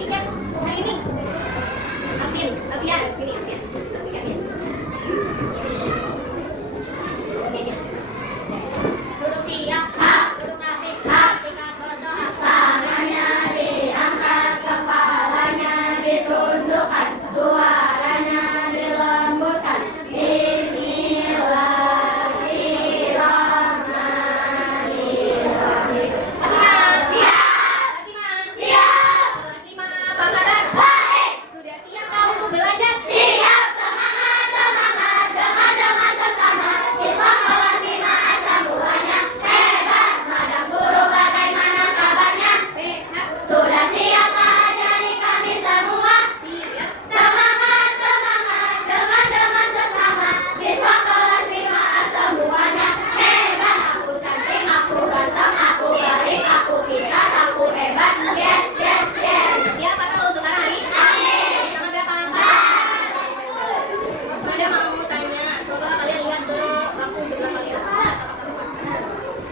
speaker hari ini? Alfian, sini Alfian. Speakernya. Ini aja. Duduk siap, duduk rapi, sikat berdoa. Tangannya diangkat, kepalanya ditundukkan, suaranya dilembutkan. Bismillahirrahmanirrahim. Apa kabar? Baik. Sudah siap kau untuk belajar? Siap, semangat, semangat, dengan sesama. Siswa kelas 5 semuanya hebat. Madam guru bagaimana kabarnya? Sehat. Sudah siap mengajari kami semua. Siap. Semangat, semangat, dengan sesama. Siswa kelas 5 semuanya hebat. Aku cantik, aku ganteng, aku baik, aku pintar, aku hebat. Yes, yes, yes. Siap atau sekarang hari? Amin. Sama berapa? Ada mau tanya, coba kalian lihat ke bangku sebelah kalian.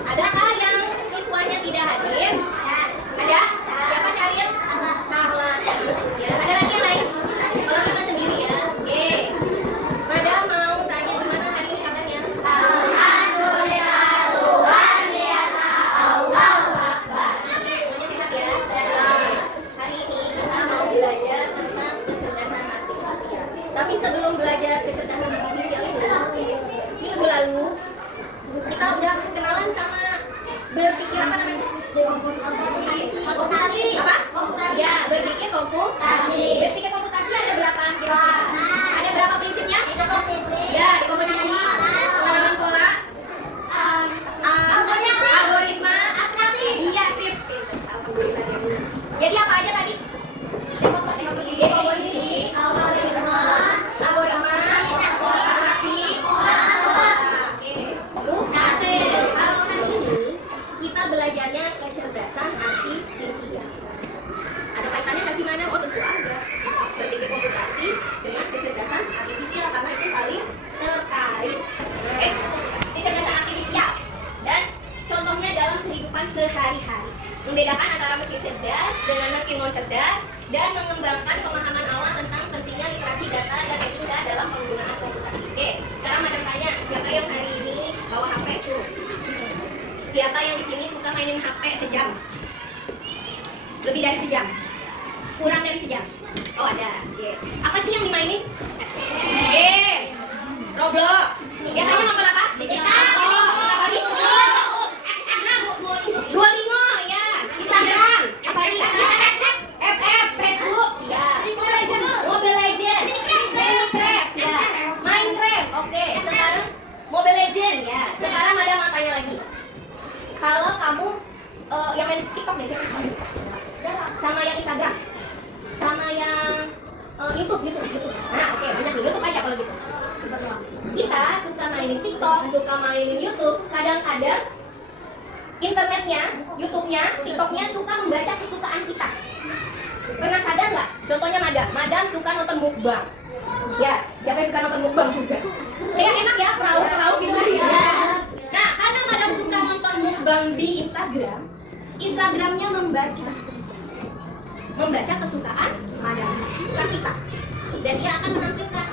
Adakah yang siswanya tidak hadir? Ada? Siapa Syaril? Sahlan. Ya. Ada lagi yang lain? Kalau kita sendiri ya. Oke. Madam mau tanya gimana hari ini kabarnya? Alhamdulillah, luar biasa. Allahu Akbar. Semuanya sehat ya? Sehat. Hari ini kita mau belajar tentang kecerdasan artifisial. Tapi sebelum belajar kecerdasan artifisial itu, minggu lalu kita udah kenalan sama berpikir apa namanya? Komputasi. Apa? Komputasi. Ya, berpikir komputasi. Berpikir komputasi ada berapa kira-kira? Ada berapa prinsipnya? Ya, di komposisi, pengenalan pola, algoritma, iya sip. Alhamdulillah. Jadi apa aja tadi? Dekomposisi, algoritma, abstraksi, komputasi. Kalau hari ini kita belajarnya kecerdasan artifisial. Ada kaitannya nggak sih mana? Oh tentu ada. Berpikir komputasi dengan kecerdasan artifisial karena itu saling terkait. Kecerdasan artifisial dan contohnya dalam kehidupan sehari-hari. Membedakan antara mesin cerdas dengan mesin non cerdas dan mengembangkan pemahaman awal tentang pentingnya literasi data dan etika dalam penggunaan komputasi. Oke, sekarang madam tanya, siapa yang hari ini bawa HP tuh? Siapa yang di sini suka mainin HP sejam? Lebih dari sejam? Kurang dari sejam? Oh ada. Oke. Apa sih yang dimainin? Roblox. Biasanya nonton apa? Apa lagi? Duolingo, ya. Instagram. Apa lagi? FF, Facebook, ya. Mobile Legend, Minecraft, ya. Minecraft, oke. Sekarang Mobile Legend, ya. Sekarang ada mau tanya lagi. Kalau kamu yang main TikTok deh, siapa? Sama yang Instagram, sama yang YouTube. Nah, oke, banyak nih. YouTube aja kalau gitu. Kita suka mainin TikTok, suka mainin YouTube. Kadang-kadang internetnya, YouTube-nya, TikTok-nya suka membaca kesukaan kita. Pernah sadar nggak? Contohnya Madam suka nonton mukbang. Ya, siapa yang suka nonton mukbang juga? Kayak enak ya, perahu gitu kan ya. Nah, karena Madam suka nonton mukbang di Instagram, Instagramnya membaca kesukaan Madam, kesukaan kita. Dan dia akan menampilkan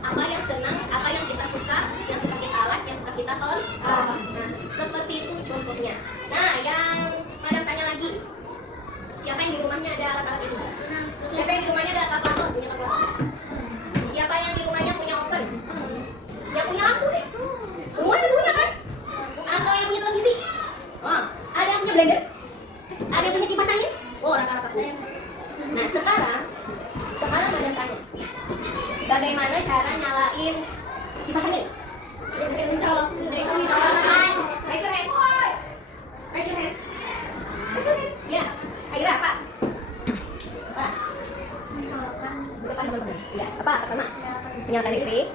apa yang senang, apa yang kita suka, yang suka kita like, yang suka kita tonton. Nah, seperti itu contohnya. Nah, yang Madam tanya lagi, siapa yang di rumahnya ada alat-alat itu? Siapa yang di rumahnya ada kalkulator? Punya kalkulator? Siapa yang di rumahnya punya oven? Yang punya lampu deh. Semuanya punya kan? Atau yang punya televisi? Oh, ada yang punya blender? Ada yang punya kipas angin? Oh, rata-rata punya. Nah, sekarang Madam tanya, bagaimana cara nyalain kipas angin? Raise your hand. Ya, akhirnya apa? Ya, apa pertama? Nyalakan listrik.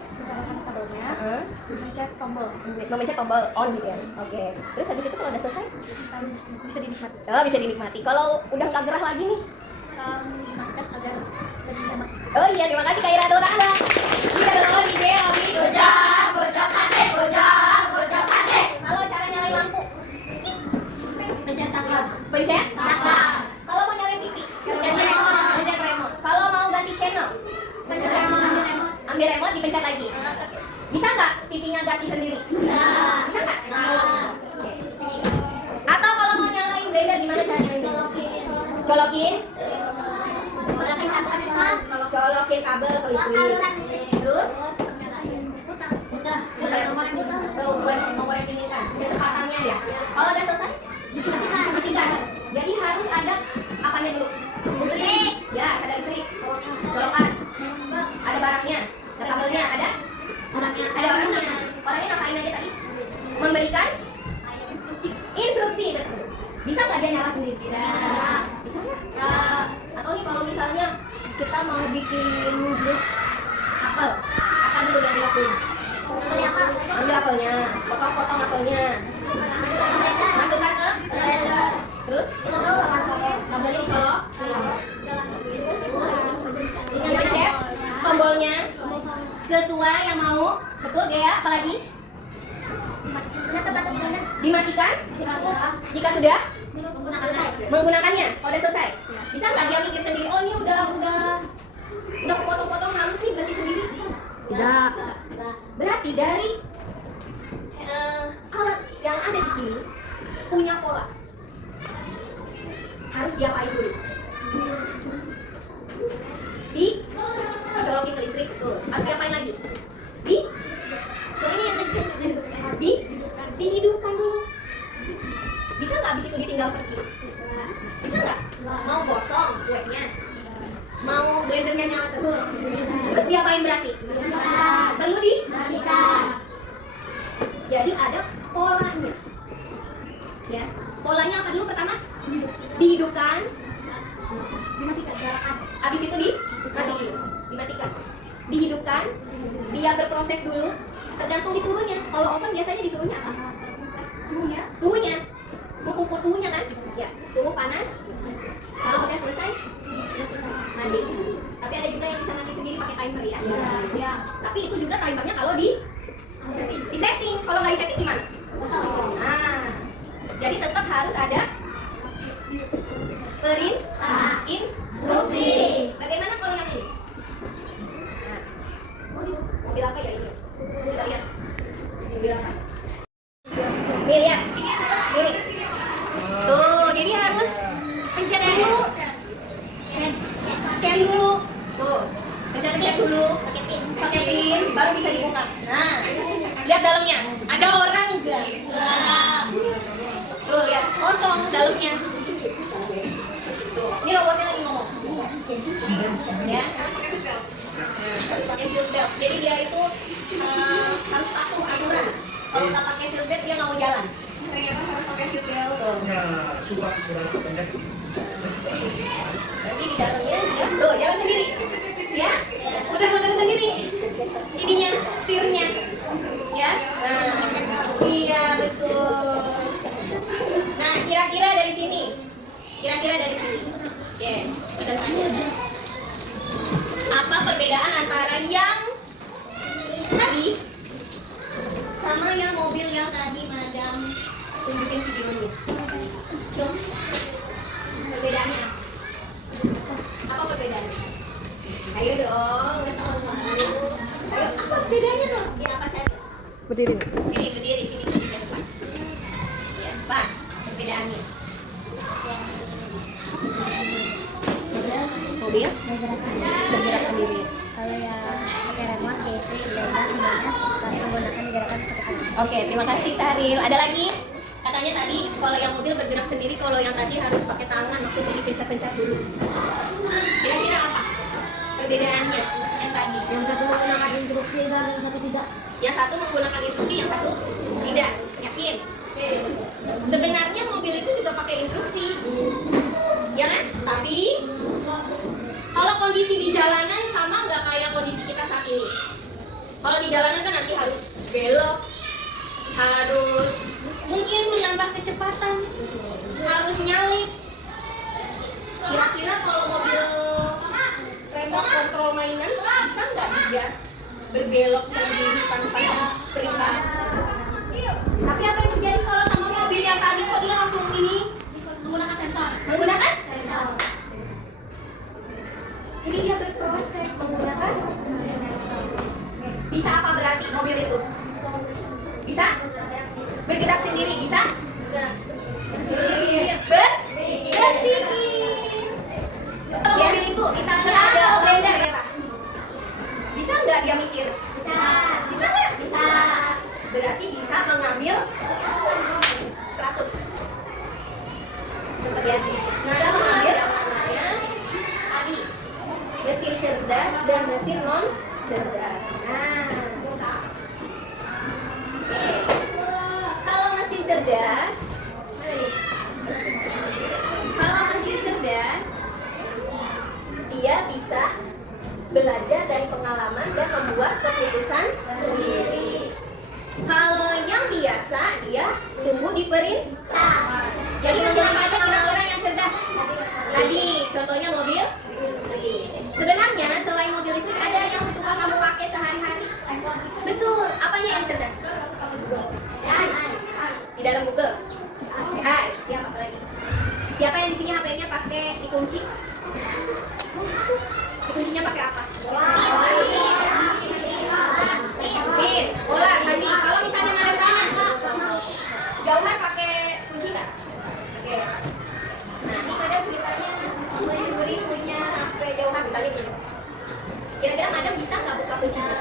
Memencet tombol on gitu ya. Oke. Terus habis itu kalau udah selesai Bisa dinikmati. oh, bisa dinikmati. Kalau udah nggak gerah lagi nih. Dimakan agar lebih hemat listrik. Oh iya, terima kasih Kak Ira, tepuk tangan dong. Kita dulu di Dewi. Gojok kasih. Kalau cara nyalain lampu, Pencet saklar. pencet. Saklar. Kalau mau nyalain TV, Pencet remote. pencet Ambil remote, dipencet lagi. Bisa nggak TV-nya ganti sendiri? Bisa nggak? Oke. Atau kalau mau nyalain blender gimana caranya? Colokin. Colokin kabel ke listrik. Terus? Sesuai nomor yang diinginkan. Kecepatannya ya. Kalau udah selesai, matikan. Jadi harus ada apanya dulu? Listrik. Ya, ada listrik. Colokan. Ada barangnya. Ada kabelnya. Ada orangnya. Orangnya ngapain aja tadi? Memberikan instruksi. Bisa nggak dia nyala sendiri? Tidak. Bisa nggak? Atau nih kalau misalnya kita mau bikin jus apel, apa dulu yang dilakuin? Ambil apelnya, potong-potong apelnya, masukkan ke blender. Terus kabelnya dicolok, dipencet tombolnya sesuai yang mau. Betul Gea? Apalagi? Dimatikan jika sudah menggunakannya. Kalau udah selesai, bisa nggak dia mikir sendiri? Oh ini udah potong-potong halus nih, berarti sendiri bisa nggak? Tidak. Berarti dari alat yang ada di sini punya pola. Harus diapain dulu? Dicolokin ke listrik, betul. Harus diapain lagi? Soalnya yang tadi dihidupkan dulu. Bisa nggak abis itu ditinggal pergi? Bisa nggak? Mau gosong kuenya, mau blendernya nyala terus diapain berarti? Perlu dimatikan. Jadi ada polanya. Ya, polanya apa dulu pertama? Dihidupkan, dimatikan. Abis itu dimatikan, dihidupkan, dia berproses dulu. Tergantung disuruhnya. Kalau oven biasanya disuruhnya apa? Suhunya. Mengukur suhunya kan? Ya, suhu panas. Kalau udah selesai, mati. Tapi ada juga yang bisa mati sendiri pakai timer ya. Tapi itu juga timernya kalau di setting. Kalau nggak di setting gimana? Nah, jadi tetap harus ada perintah instruksi. Bagaimana kalau yang ini? Nah, mobil apa ya ini? Kita lihat. Mobil apa? Nih lihat. Ini. Tuh, jadi harus pencet dulu. Scan dulu. Tuh, pencet dulu. Pakai pin, baru bisa dibuka. Nah, lihat dalamnya. Ada orang enggak? Tuh, lihat. Kosong dalamnya. Tuh, ini robotnya lagi ngomong. Ya. Harus pakai seat belt. Jadi dia itu harus patuh aturan. Kalau nggak pakai seat belt dia nggak mau jalan. Ternyata harus pakai seat belt. Jadi di dalamnya dia tuh jalan sendiri, ya, muter-muter sendiri. Ininya, setirnya, ya. Nah, iya betul. Nah, kira-kira dari sini. Oke, ada tanya. Apa perbedaan antara yang tadi sama yang mobil yang tadi Madam tunjukin videonya? Coba. Perbedaannya apa perbedaannya? Ayo dong, ayo apa bedanya tuh? Di apa saja? Berdiri sini ke depan. Ya, Pak, perbedaannya. Mobil bergerak sendiri. Kalau yang pakai remote yaitu blender semuanya menggunakan gerakan ketekan. Oke, terima kasih Saril. Ada lagi? Katanya tadi kalau yang mobil bergerak sendiri, kalau yang tadi harus pakai tangan, maksudnya dipencet-pencet dulu. Kira-kira apa perbedaannya yang tadi? Yang satu menggunakan instruksi dan yang satu tidak. Yang satu menggunakan instruksi, yang satu tidak. Yakin? Sebenarnya mobil itu juga pakai instruksi, ya kan? Tapi kalau kondisi di jalanan sama nggak kayak kondisi kita saat ini? Kalau di jalanan kan nanti harus belok, harus mungkin menambah kecepatan, harus nyalip. Kira-kira kalau mobil remote control mainan bisa nggak dia berbelok sendiri tanpa perintah? Tapi apa yang terjadi kalau sama mobil yang tadi kok dia langsung ini Menggunakan sensor. menggunakan sensor? Jadi dia berproses menggunakan sensor. Bisa apa berarti mobil itu? Bisa? Bergerak sendiri, bisa? Berpikir. Mobil itu misalnya ada blender, bisa nggak dia mikir? Bisa. Bisa nggak? Bisa. Berarti bisa mengambil 100. Seperti ya. Bisa mengambil namanya tadi mesin cerdas dan mesin non cerdas. Nah, oke. Kalau mesin cerdas, mana nih? Kalau mesin cerdas, dia bisa belajar dari pengalaman dan membuat keputusan sendiri. Kalau yang biasa, dia tumbuh di perintah. Jadi mesin apa aja kira-kira yang cerdas? Tadi contohnya mobil listrik. Sebenarnya selain mobil listrik ada yang suka kamu pakai sehari-hari. Betul. Apanya yang cerdas? Di dalam Google. Hai, siapa lagi? Siapa yang di sini HP-nya pakai dikunci? Kuncinya pakai apa? Pin, bola, sandi. Kalau misalnya ngadep kanan, jauhan pakai kunci nggak? Oke. Nah, ini ada ceritanya mencuri punya HP jauhan misalnya gitu. Kira-kira madam bisa nggak buka kuncinya?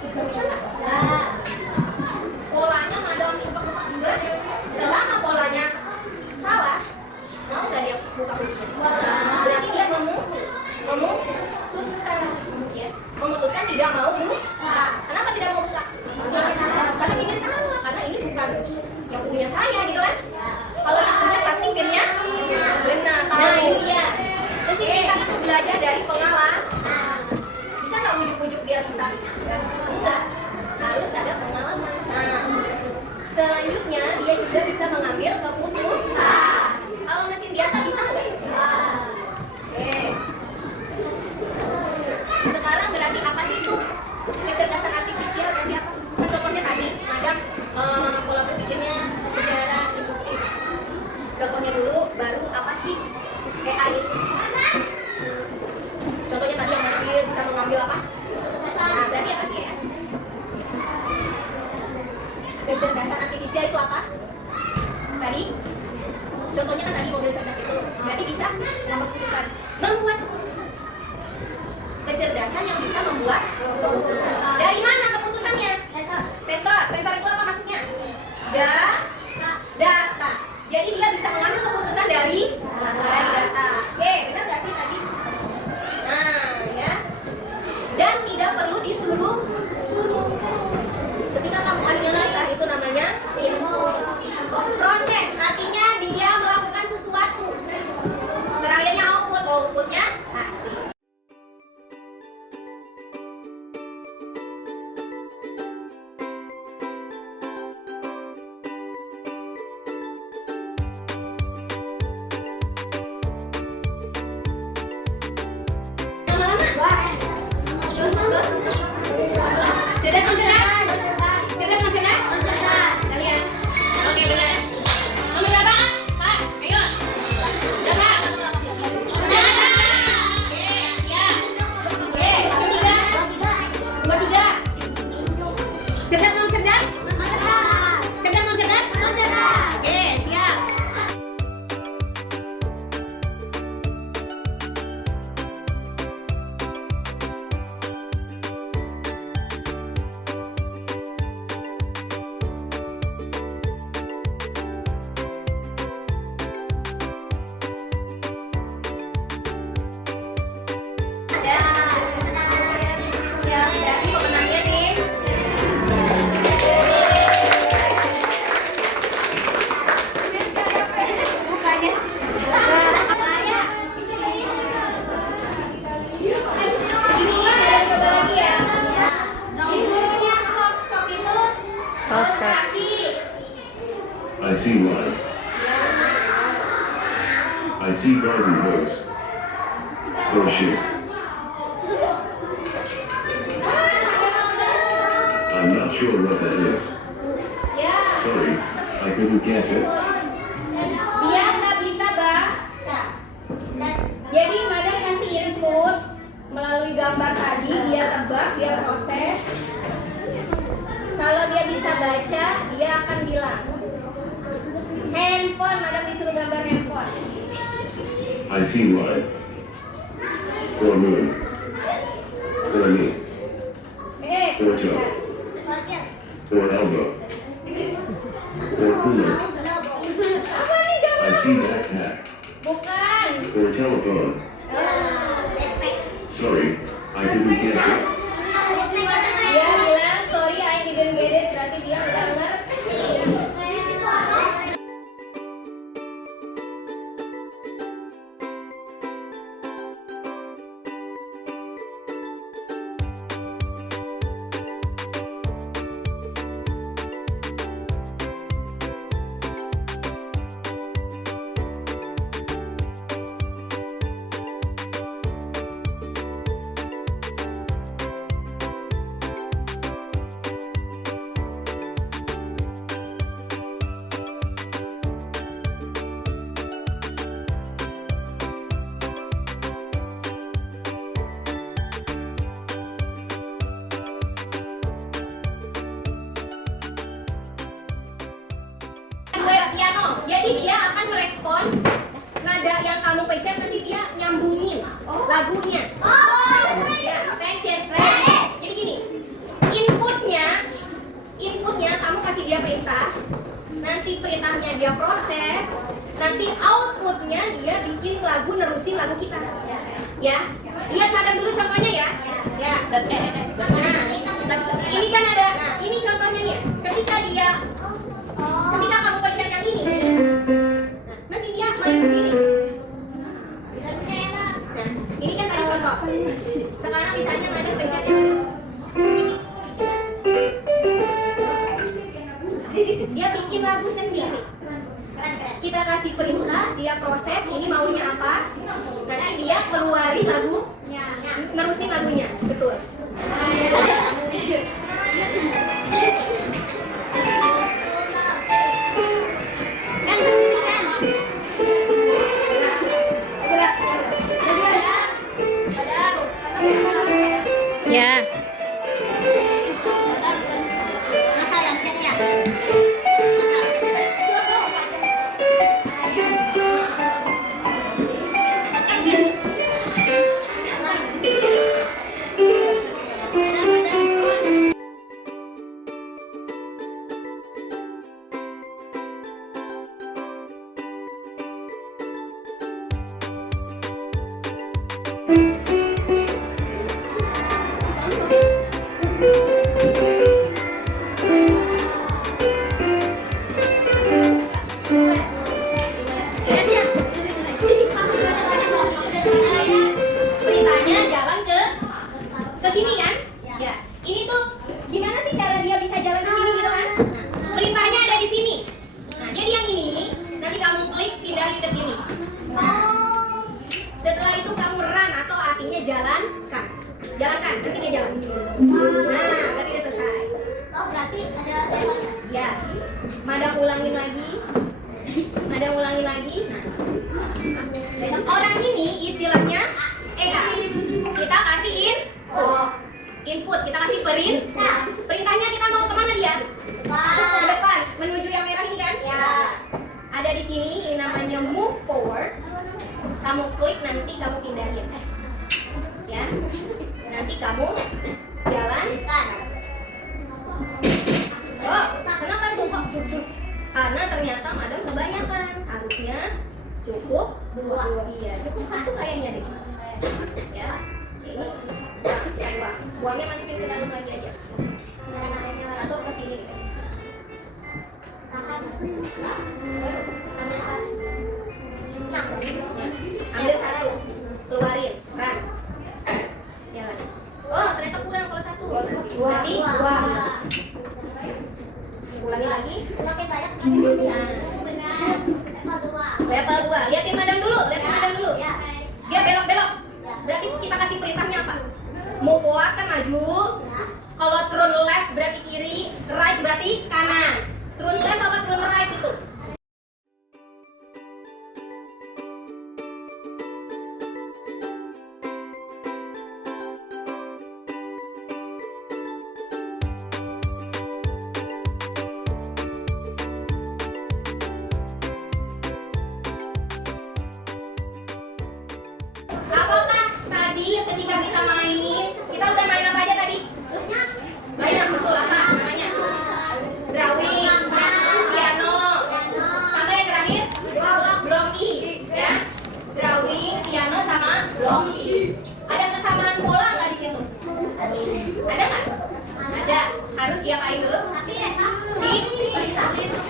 Bisa nggak? Nah, polanya madam buka-buka juga. Selama polanya salah, mau nggak dia buka kuncinya? Berarti dia memutuskan tidak mau buka. Kenapa tidak mau buka? Karena pinnya salah. Karena ini bukan yang punya saya gitu kan? Kalau yang punya pasti pinnya benar. Nah ini ya. Terus kita itu belajar dari pengalaman. Bisa nggak ujuk-ujuk dia bisa? Enggak. Harus ada pengalaman. Nah, selanjutnya dia juga bisa mengambil keputusan. Kalau mesin biasa bisa nggak? Oke. Sekarang berarti apa sih itu kecerdasan artifisial berarti apa? Contohnya tadi, madam pola berpikirnya secara induktif. Contohnya dulu, baru apa sih AI itu? Contohnya tadi yang mobil bisa mengambil apa? Nah, berarti apa sih ya? Kecerdasan artifisial itu apa? Tadi contohnya kan tadi mobil cerdas itu, berarti bisa membuat keputusan. Kecerdasan yang bisa membuat keputusan. Dari mana keputusannya? Sensor. Sensor itu apa maksudnya? Data. Jadi dia bisa mengambil keputusan dari data. Oke, benar nggak sih tadi? Nah, ya. Dan tidak perlu disuruh terus. Ketika kamu hasilnya lahir, itu namanya proses. Artinya dia melakukan sesuatu. Terakhirnya outputnya hasil. Cerdas non cerdas? Cerdas non cerdas? Non cerdas. Kalian? Oke, benar. Nomor berapa? Pak, ayo. Berapa? Berapa? Oke, ya. Oke, ketiga. 23. Cerdas non cerdas? Cerdas non cerdas? Non cerdas. Oke, siap. Ya, berarti pemenangnya tim. Bukannya. Ini ada coba lagi ya. Disuruhnya sok itu kaos kaki. I see one. I see garden hose. Brochure. I'm not sure what that is. Ya. Sorry, I couldn't guess it. Dia nggak bisa baca. Jadi madam kasih input melalui melalui gambar tadi, dia tebak, dia proses. Kalau dia bisa baca, dia akan bilang. Handphone, madam disuruh gambar handphone. I see line. Or moon. Or knee. Or toe. Or elbow. Or cooler. Apa nih I gambar? see backpack. Bukan. Or telephone. Sorry, I didn't guess it. Dia bilang, sorry I didn't get it. Berarti dia nggak ngerti. Piano, jadi dia akan merespon nada yang kamu pencet, nanti dia nyambungin lagunya. Ya, attention. Jadi gini, inputnya kamu kasih dia perintah, nanti perintahnya dia proses, nanti outputnya dia bikin lagu, nerusin lagu kita. Ya, lihat madam dulu contohnya ya. Ya. Nah, ini kan ada. Nah, ini contohnya nih. Ketika kamu pencet yang ini, nah, nanti dia main sendiri. Nah, ini kan tadi contoh. Sekarang misalnya madam pencet yang ini. Dia bikin lagu sendiri. Kita kasih perintah, dia proses, ini maunya apa. Nanti dia keluarin lagu, nerusin lagunya. Betul. Kan maksudnya kan? Ya. Masa yang kecil ya? Perintahnya jalan ke sini kan? Ya. Ini tuh gimana sih cara dia bisa jalan ke sini gitu kan? Nah, perintahnya ada di sini. Nah, jadi yang ini nanti kamu klik pindahin ke sini. Nah, setelah itu kamu run atau artinya jalankan. Jalankan, nanti dia jalan. Nah, nanti dia selesai. Oh, berarti ada levelnya. Ya. Madam ulangin lagi. Madam ulangin lagi. Nah, orang ini istilahnya kita kasih input, kita kasih perintah. Perintahnya kita mau kemana dia? Ke depan, menuju yang merah ini kan? Ya. Ada di sini, ini namanya move forward. Kamu klik, nanti kamu pindahin. Ya. Nanti kamu jalankan. Oh, kenapa tuh kok? Karena ternyata madam kebanyakan. Harusnya cukup 2. Iya, cukup 1 kayaknya deh. Ya. Ini dua. Buangnya masukin ke dalam lagi aja. Atau ke sini gitu. Nah, ambil 1, keluarin, run. Jalan. Oh, ternyata kurang kalau 1. Berarti 2. Ulangi lagi. Semakin banyak semakin benar. Level 2. Lihatin madam dulu, Ya. Dia belok-belok. Berarti kita kasih perintahnya apa? Move forward kan maju. Kalau turn left berarti kiri, right berarti kanan. Turn left apa turn right itu? Donkey. Ada kesamaan pola nggak di situ? Ada nggak? Ada. Harus diapain dulu?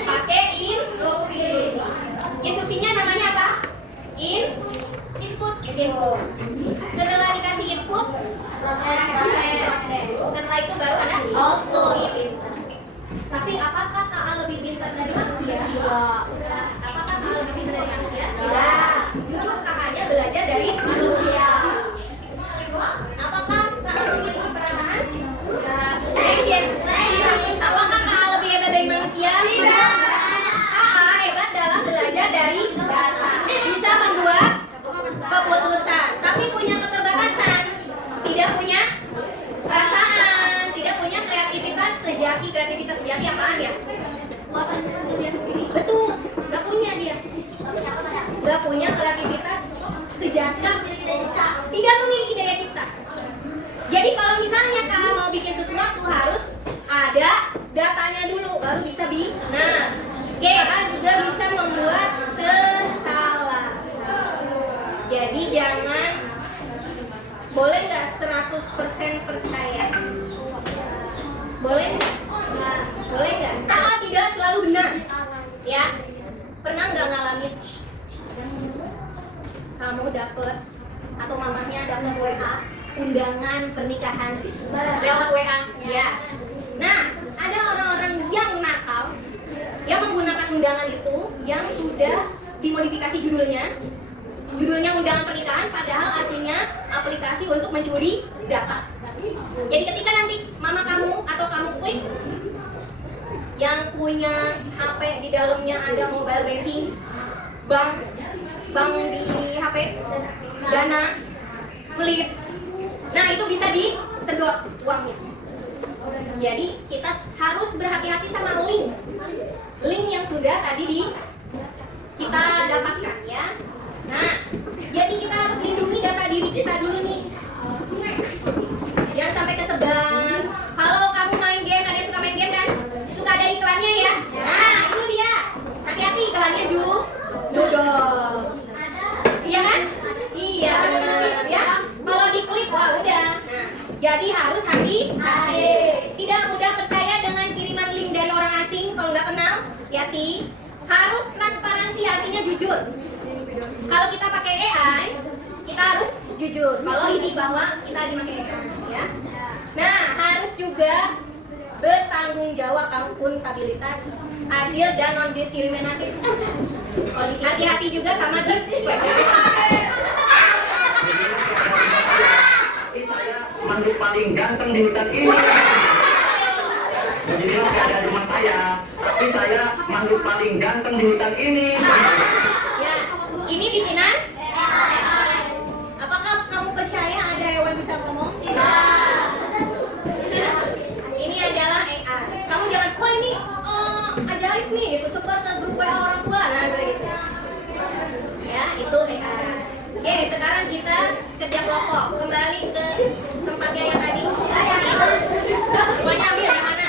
Pakai instruksi. Instruksinya namanya apa? Input. Setelah dikasih input, proses. Setelah itu baru ada output. Tapi apakah KA lebih pintar dari manusia? Apakah KA lebih pintar dari manusia? Tidak. Justru KA-nya belajar dari Manusia. Apakah KA memiliki perasaan? Action. Apakah KA lebih hebat dari manusia? Tidak. KA hebat dalam belajar dari data. Bisa membuat keputusan, tapi punya keterbatasan. Tidak punya perasaan, tidak punya kreativitas sejati. Kreativitas sejati apaan ya? Betul, nggak punya dia. Nggak punya kreativitas sejati. Tidak memiliki daya cipta. Jadi kalau misalnya kakak mau bikin sesuatu harus ada datanya dulu, baru bisa Nah, KA juga bisa membuat kesalahan. Jadi jangan, boleh nggak 100% percaya? Boleh nggak? Boleh nggak? KA tidak selalu benar. Ya, pernah nggak ngalamin kamu dapet atau mamanya dapet WA undangan pernikahan lewat WA? Ya. Nah, ada orang-orang yang nakal yang menggunakan undangan itu yang sudah dimodifikasi judulnya undangan pernikahan, padahal aslinya aplikasi untuk mencuri data. Jadi ketika nanti mama kamu atau kamu klik yang punya HP di dalamnya ada mobile banking, bank di HP, Dana, Flip. Nah, itu bisa disedot uangnya. Jadi kita harus berhati-hati sama link yang sudah tadi kita dapatkan ya. Nah, jadi kita harus lindungi data diri kita dulu nih. Jangan sampai kesebar. Kalau kamu main game, ada yang suka main game kan? Suka ada iklannya ya? Nah, itu dia. Hati-hati iklannya dodol. Iya kan? Iya benar ya. Kalau diklik wah udah. Nah, jadi harus hati-hati. Tidak mudah percaya dengan kiriman link dari orang asing kalau nggak kenal. Hati. Harus transparansi, artinya jujur. Kalau kita pakai AI, kita harus jujur. Kalau ini bahwa kita lagi pakai AI, ya. Nah, harus juga bertanggung jawab, akuntabilitas, adil dan non diskriminatif. Hati-hati juga sama di Saya manduk paling ganteng di hutan ini. Jadi masih ada teman saya, tapi saya manduk paling ganteng di hutan ini. Ya, ini bikinan. Apakah kamu percaya ada hewan bisa ngomong? Tidak. Ya, ini adalah AI. Kamu jangan, wah ini ajaib nih, itu sebar ke grup WA orang tua, nah gitu. Ya, itu AI. Oke, sekarang kita kerja kelompok. Kembali ke tempatnya yang tadi. Semuanya ambil yang mana?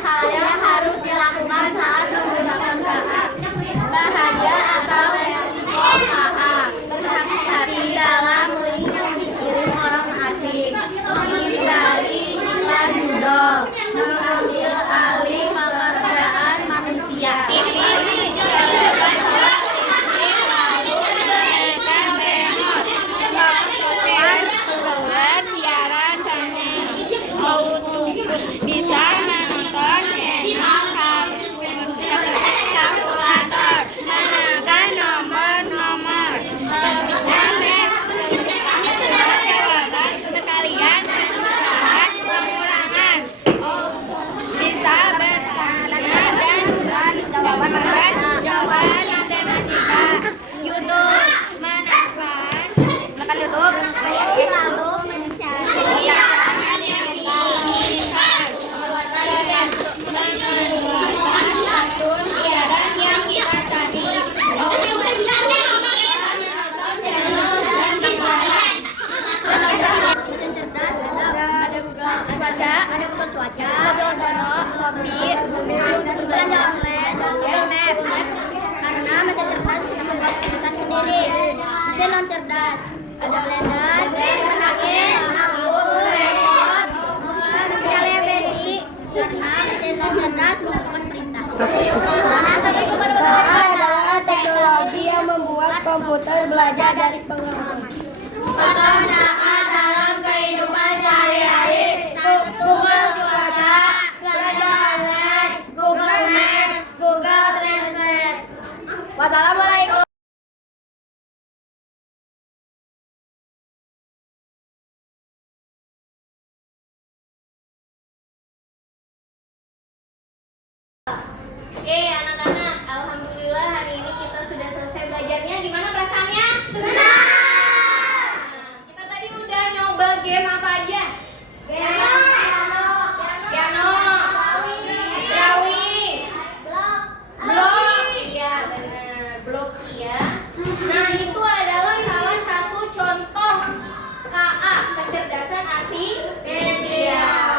Hal yang cuaca, belanja online, Google Maps. Karena mesin cerdas bisa membuat keputusan sendiri. Mesin non cerdas ada blender, kipas angin, lampu, remote, oven, televisi. Karena mesin non cerdas membutuhkan perintah. adalah teknologi yang membuat komputer belajar dari pengalaman. Penggunaan dalam kehidupan sehari-hari, Google cuaca, belanja online, Google Maps, Google Translate. Wassalamualaikum. Oke anak-anak, alhamdulillah hari ini kita sudah selesai belajarnya. Gimana perasaannya? Senang. Nah, kita tadi udah nyoba game apa aja? Piano, drawing, blok, iya benar, blok iya. Nah itu adalah salah satu contoh KA, kecerdasan artifisial.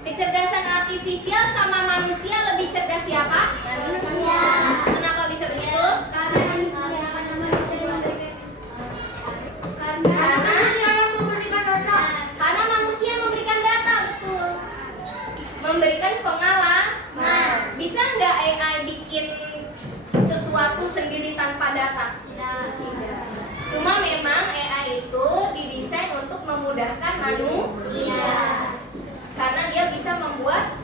Kecerdasan artifisial sama manusia lebih cerdas siapa? Kenapa bisa begitu? Karena manusia memberikan data, betul. Memberikan pengalaman. Bisa nggak AI bikin sesuatu sendiri tanpa data? Tidak. Cuma memang AI itu didesain untuk memudahkan manusia. Karena dia bisa membuat